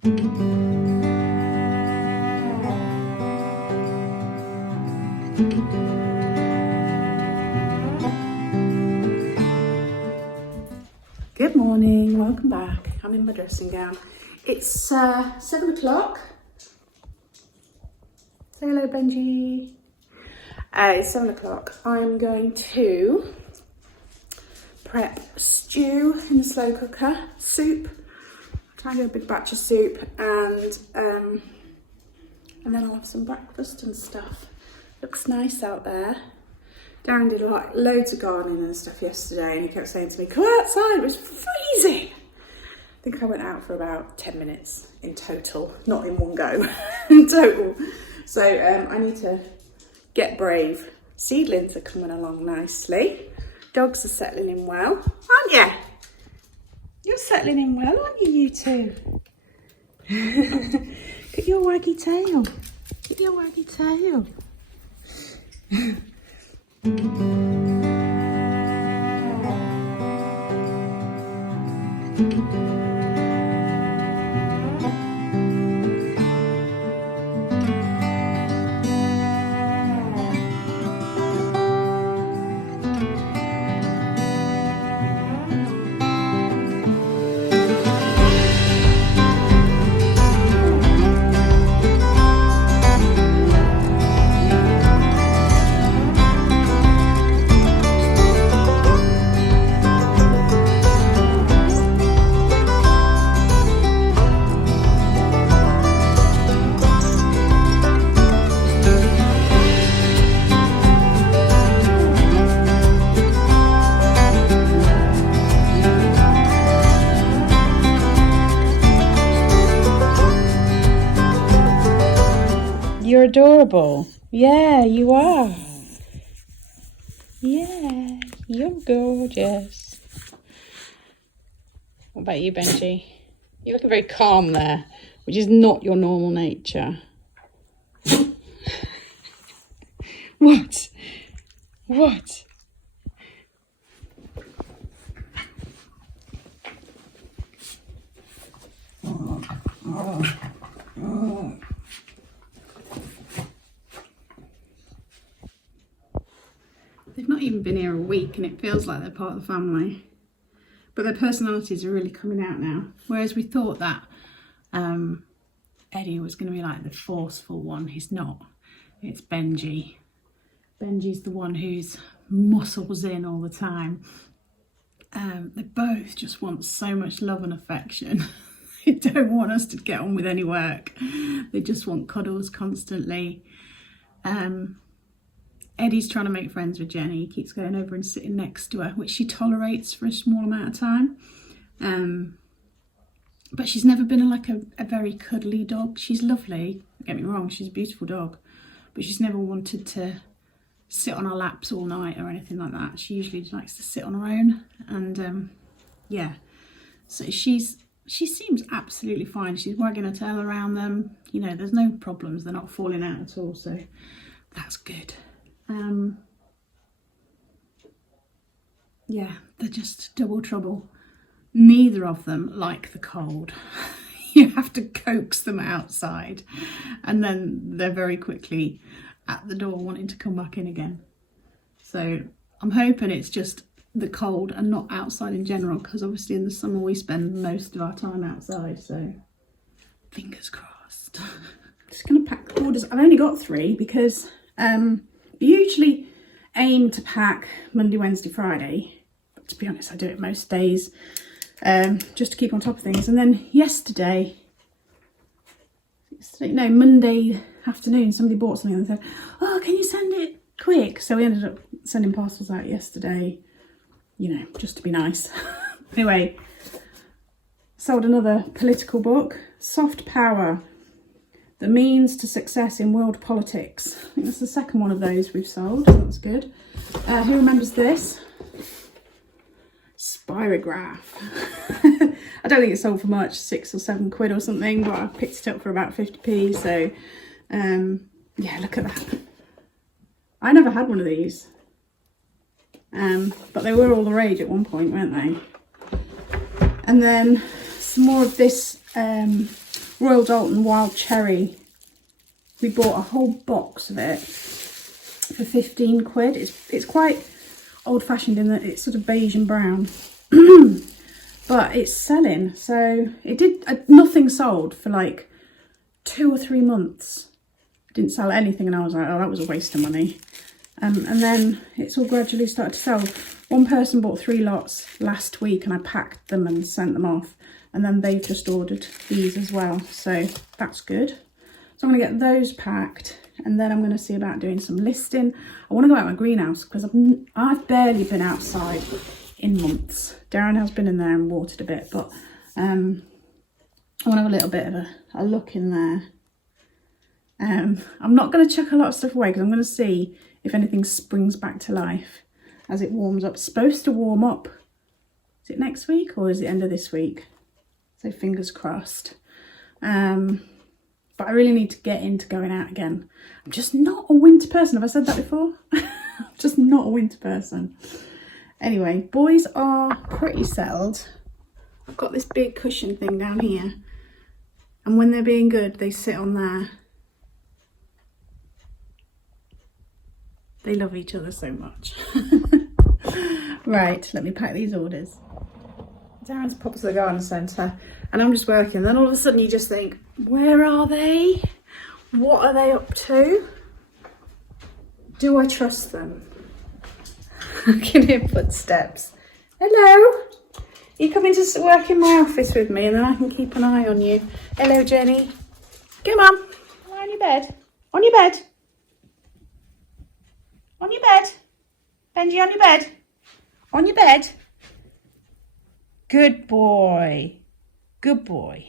Good morning, welcome back. I'm in my dressing gown. It's 7 o'clock. Say hello, Benji. It's 7 o'clock. I'm going to prep stew in the slow cooker, soup. Try and do a big batch of soup, and then I'll have some breakfast and stuff. Looks nice out there. Darren did like loads of gardening and stuff yesterday, and he kept saying to me, "Come outside, it was freezing." I think I went out for about 10 minutes in total, not in one go, in total. So I need to get brave. Seedlings are coming along nicely. Dogs are settling in well, aren't you? You're settling in well, aren't you two? Look at your waggy tail. Look at your waggy tail. You're adorable. Yeah, you are. Yeah, you're gorgeous. What about you, Benji? You're looking very calm there, which is not your normal nature. What? What? They've not even been here a week and it feels like they're part of the family. But their personalities are really coming out now. Whereas we thought that Eddie was going to be like the forceful one. He's not. It's Benji. Benji's the one who's muscles in all the time. They both just want so much love and affection. They don't want us to get on with any work. They just want cuddles constantly. Eddie's trying to make friends with Jenny. He keeps going over and sitting next to her, which she tolerates for a small amount of time. But she's never been like a very cuddly dog. She's lovely, don't get me wrong, she's a beautiful dog. But she's never wanted to sit on our laps all night or anything like that. She usually likes to sit on her own. And yeah, so she seems absolutely fine. She's wagging her tail around them. You know, there's no problems. They're not falling out at all. So that's good. Yeah, they're just double trouble. Neither of them like the cold. You have to coax them outside and then they're very quickly at the door wanting to come back in again. So I'm hoping it's just the cold and not outside in general, because obviously in the summer we spend most of our time outside, so fingers crossed. Just going to pack the orders. I've only got 3 because we usually aim to pack Monday, Wednesday, Friday. But to be honest, I do it most days just to keep on top of things. And then Monday afternoon, somebody bought something and said, "Oh, can you send it quick?" So we ended up sending parcels out yesterday, you know, just to be nice. Anyway, sold another political book, Soft Power, The Means to Success in World Politics. I think that's the second one of those we've sold. That's good. Who remembers this? Spirograph. I don't think it sold for much, 6 or 7 quid or something, but I picked it up for about 50p. So yeah, look at that. I never had one of these, but they were all the rage at one point, weren't they? And then some more of this Royal Dalton Wild Cherry. We bought a whole box of it for 15 quid. It's quite old-fashioned in that it's sort of beige and brown. But it's selling. So it did, nothing sold for like 2 or 3 months. Didn't sell anything, and I was like, oh, that was a waste of money. And then it's all gradually started to sell. One person bought 3 lots last week and I packed them and sent them off. And then they've just ordered these as well. So that's good. So I'm going to get those packed, and then I'm going to see about doing some listing. I want to go out my greenhouse because I've barely been outside in months. Darren has been in there and watered a bit, but I want to have a little bit of a look in there. I'm not going to chuck a lot of stuff away because I'm going to see if anything springs back to life as it warms up. It's supposed to warm up. Is it next week or is it end of this week? So fingers crossed. But I really need to get into going out again. I'm just not a winter person. Have I said that before? I'm just not a winter person. Anyway, boys are pretty settled. I've got this big cushion thing down here. And when they're being good, they sit on there. They love each other so much. Right, let me pack these orders. Darren's popped to the garden centre and I'm just working. Then all of a sudden you just think, where are they? What are they up to? Do I trust them? I can hear footsteps. Hello? You come in to work in my office with me and then I can keep an eye on you. Hello, Jenny. Come on. Lie on your bed. On your bed. On your bed. Benji, on your bed. On your bed. Good boy. Good boy.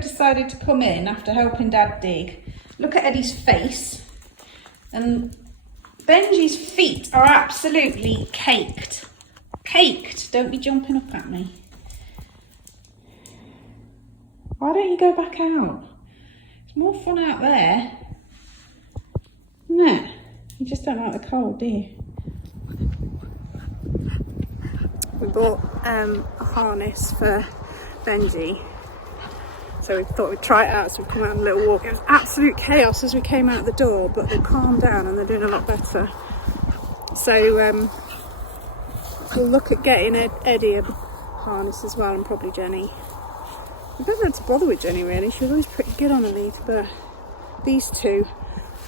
Decided to come in after helping Dad dig. Look at Eddie's face, and Benji's feet are absolutely caked. Caked. Don't be jumping up at me. Why don't you go back out? It's more fun out there. No, you just don't like the cold, do you? We bought a harness for Benji. So we thought we'd try it out, so we've come out on a little walk. It was absolute chaos as we came out the door, but they've calmed down and they're doing a lot better. So we'll look at getting Eddie a harness as well, and probably Jenny. We've never had to bother with Jenny really, she was always pretty good on a lead, but these two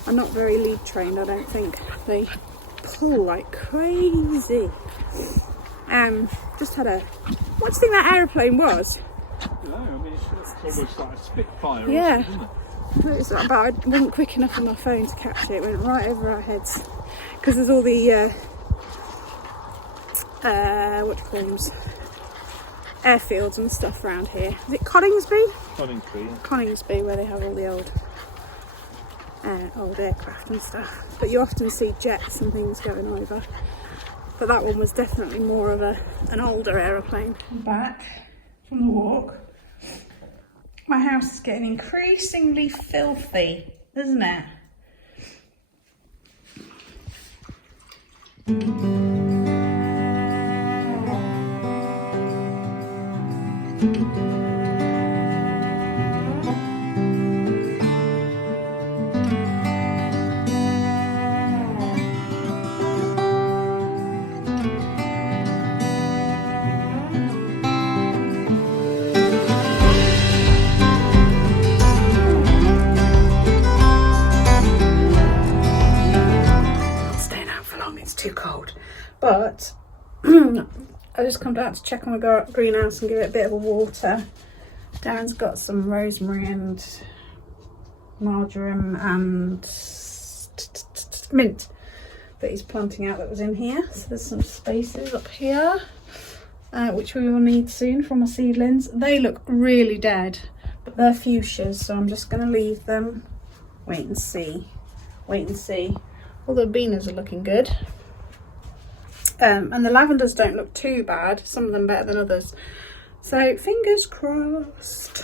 are not very lead trained, I don't think. They pull like crazy. Just had a, what do you think that aeroplane was? No, I mean it's almost like a Spitfire. Yeah, Isn't it? It's like, but I wasn't quick enough on my phone to capture it. It went right over our heads because there's all the what do you call them, airfields and stuff around here. Is it Coningsby? Coningsby, yeah. Coningsby, where they have all the old aircraft and stuff. But you often see jets and things going over. But that one was definitely more of an older aeroplane. I'm back from the walk. My house is getting increasingly filthy, isn't it? Too cold, but I just come down to check on my greenhouse and give it a bit of a water. Darren's got some rosemary and marjoram and mint that he's planting out that was in here. So there's some spaces up here which we will need soon from our seedlings. They look really dead, but they're fuchsias, so I'm just going to leave them. Wait and see. All the beaners are looking good. And the lavenders don't look too bad, some of them better than others. So fingers crossed.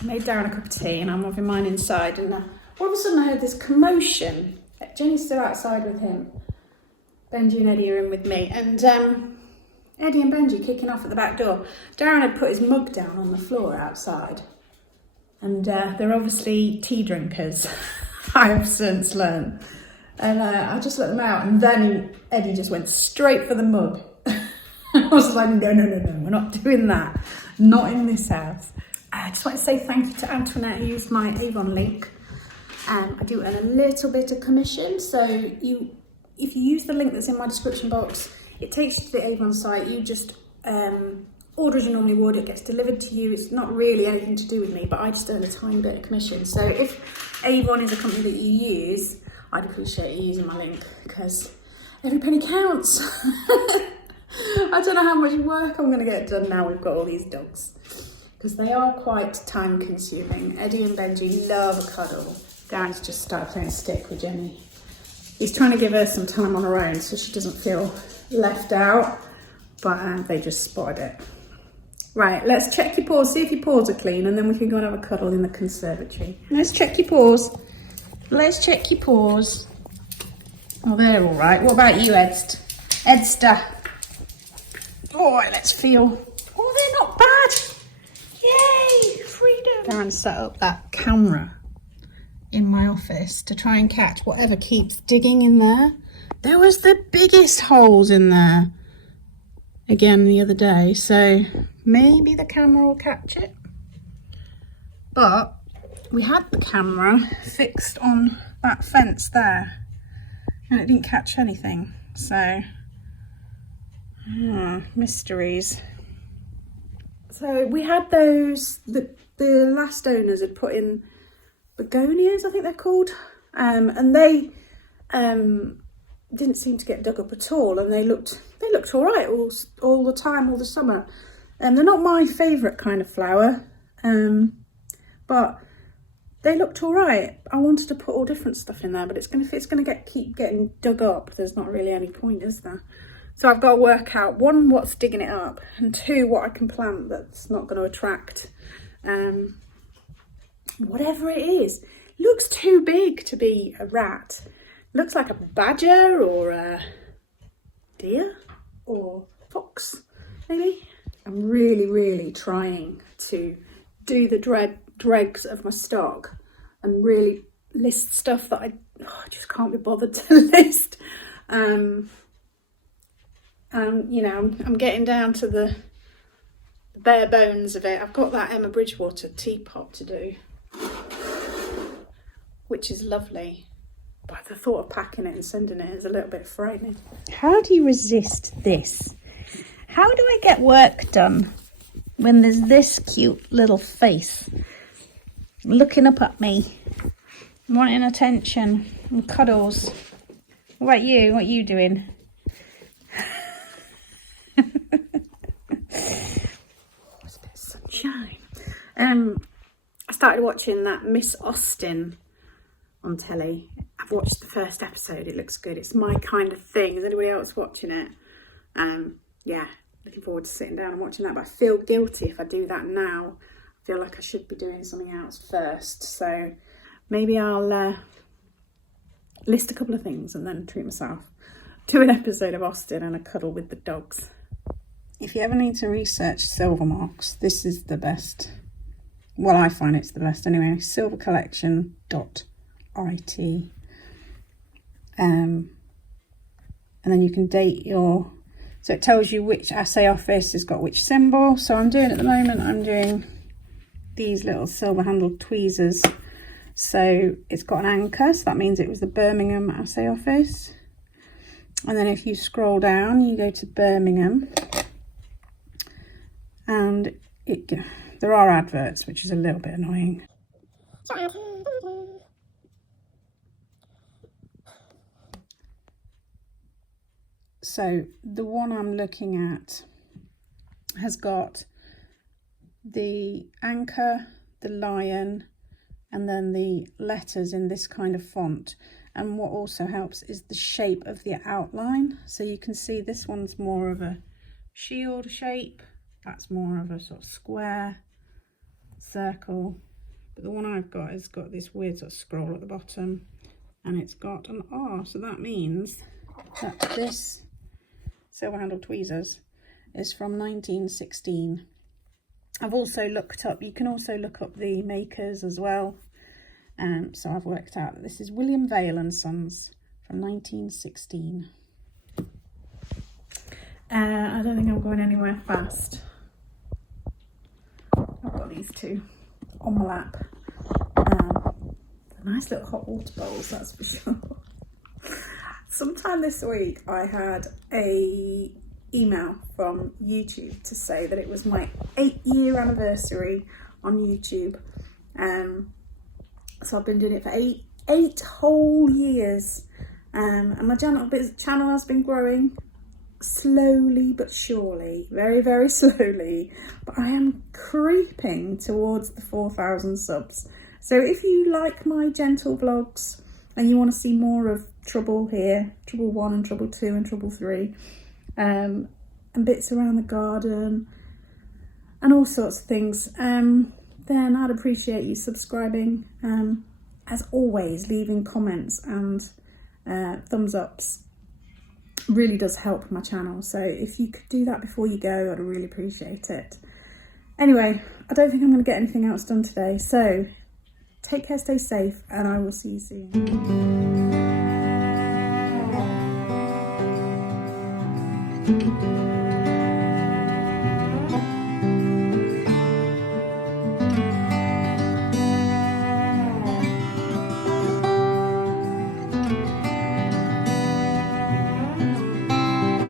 I made Darren a cup of tea and I'm having mine inside, and all of a sudden I heard this commotion. Jenny's still outside with him. Benji and Eddie are in with me, and Eddie and Benji kicking off at the back door. Darren had put his mug down on the floor outside, and they're obviously tea drinkers. I have since learned. And I just let them out, and then Eddie just went straight for the mug. I was like, no, we're not doing that. Not in this house. I just want to say thank you to Antoinette, who used my Avon link. I do earn a little bit of commission, so if you use the link that's in my description box, it takes you to the Avon site. You just order as you normally would, it gets delivered to you. It's not really anything to do with me, but I just earn a tiny bit of commission. So if Avon is a company that you use, I'd appreciate you using my link, because every penny counts. I don't know how much work I'm going to get done now we've got all these dogs, because they are quite time consuming. Eddie and Benji love a cuddle. Darren's just started playing stick with Jenny. He's trying to give her some time on her own so she doesn't feel left out, but they just spotted it. Right, let's check your paws, see if your paws are clean, and then we can go and have a cuddle in the conservatory. Let's check your paws. Let's check your paws. Oh, they're all right. What about you, Edster? Boy, let's feel. Oh, they're not bad. Yay, freedom. Darren set up that camera in my office to try and catch whatever keeps digging in there. There was the biggest holes in there again the other day, so maybe the camera will catch it. But we had the camera fixed on that fence there and it didn't catch anything, so mysteries. So we had those, the last owners had put in begonias, I think they're called, and they didn't seem to get dug up at all, and they looked all right all the time, all the summer. And they're not my favourite kind of flower, but they looked all right. I wanted to put all different stuff in there, but if it's gonna keep getting dug up, there's not really any point, is there? So I've got to work out, one, what's digging it up, and two, what I can plant that's not going to attract whatever it is. Looks too big to be a rat. Looks like a badger or a deer or fox, maybe. I'm really trying to do the dregs of my stock and really list stuff that I just can't be bothered to list. You know, I'm getting down to the bare bones of it. I've got that Emma Bridgewater teapot to do, which is lovely, but the thought of packing it and sending it is a little bit frightening. How do you resist this? How do I get work done when there's this cute little face looking up at me, wanting attention and cuddles? What about you? What are you doing? It's a bit of sunshine. I started watching that Miss Austen on telly. I've watched the first episode. It looks good. It's my kind of thing. Is anybody else watching it? Yeah, looking forward to sitting down and watching that, but I feel guilty if I do that now. feel like I should be doing something else first. So maybe I'll list a couple of things and then treat myself to an episode of Austin and a cuddle with the dogs. If you ever need to research silver marks, this is the best. Well, I find it's the best anyway. Silvercollection.it. And then you can date your, so it tells you which assay office has got which symbol. So I'm doing at the moment, I'm doing these little silver handled tweezers. So it's got an anchor, so that means it was the Birmingham assay office. And then if you scroll down, you go to Birmingham, and there are adverts, which is a little bit annoying. So the one I'm looking at has got the anchor, the lion, and then the letters in this kind of font. And what also helps is the shape of the outline. So you can see this one's more of a shield shape. That's more of a sort of square, circle. But the one I've got has got this weird sort of scroll at the bottom, and it's got an R. So that means that this silver handled tweezers is from 1916. I've also looked up, you can also look up the makers as well. So I've worked out that this is William Vale and Sons from 1916. I don't think I'm going anywhere fast. I've got these two on my lap. Nice little hot water bowls, that's for sure. Sometime this week I had a email from YouTube to say that it was my 8-year anniversary on YouTube. So I've been doing it for eight whole years, and my channel has been growing slowly but surely, very, very slowly, but I am creeping towards the 4,000 subs. So if you like my gentle vlogs and you want to see more of trouble here, trouble 1 and trouble 2 and trouble 3, and bits around the garden and all sorts of things, then I'd appreciate you subscribing. As always, leaving comments and thumbs ups really does help my channel. So if you could do that before you go, I'd really appreciate it. Anyway, I don't think I'm going to get anything else done today. So take care, stay safe, and I will see you soon.